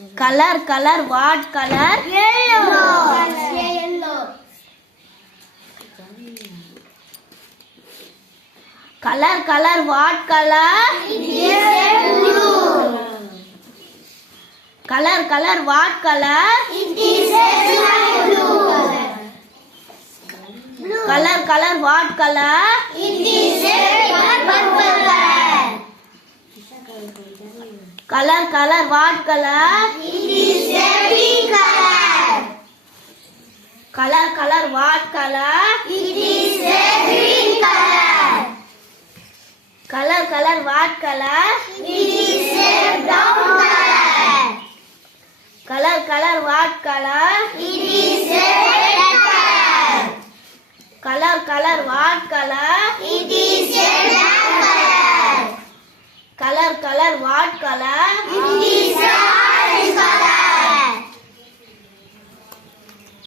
Color, color, what color? Yellow. Yellow. Color, color, what color? It is blue. Color, color, what color? It is blue. Color, color, what color? It is purple color. Color, color, what color? It is pink color. Color, color, what color? It is green color. Color, color, what color? It is brown color. Color, color, what color? It is red color. Color, color, what color? It is black color. Color, color, what color? It is